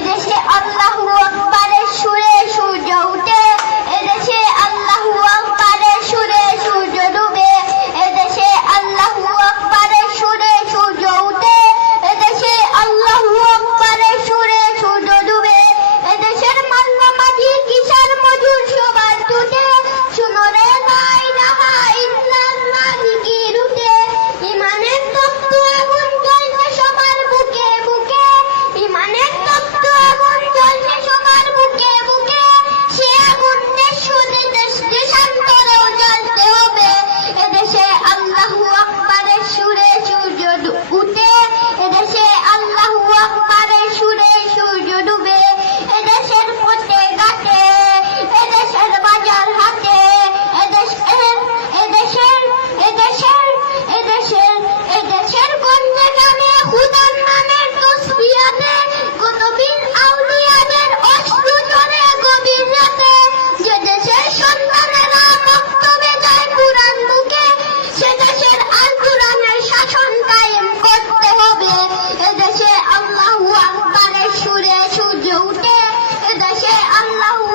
এদেশে আল্লাহু আকবারের সুরে সূর্য উঠে, এদেশে আল্লাহু আকবারের সুরে সূর্য ডুবে, এদেশে আল্লাহু আকবারের সুরে সূর্য উঠে, এদেশে আল্লাহু আকবারের সুরে সূর্য ডুবে, এদেশের মাঝামাঝি কিশোর মজুর সবার টুটে, শুনো রে লা ইলাহা ইল্লাল্লাহ জিকির উঠে, ইমানের তপ্ত আগুন জ্বলছে সবার বুকে বুকে, ইমানের তপ্ত আগুন জ্বলছে সবার বুকে বুকে, সে আগুনের সুরে দেশান্তরেও জ্বলতে হবে। এদেশে আল্লাহু আকবারের সুরে সূর্য উঠে, এদেশে আল্লাহু আকবারের সুরে সূর্য ডুবে, এদেশের পথে ঘাটে, এদেশের বাজার হাটে, এদেশের গঞ্জে গ্রামে খুদার নামের তসবিহাতে, কত বীর আউলিয়াদের অশ্রু ঝরে গভীর রাতে, যে দেশের সন্তানেরা মক্তবে যায় কুরআন বুকে, সে দেশের আল কুরআনের শাসন কায়েম করতে হবে। এদেশে আল্লাহু আকবারের সুরে সূর্য উঠে, এদেশে আল্লাহু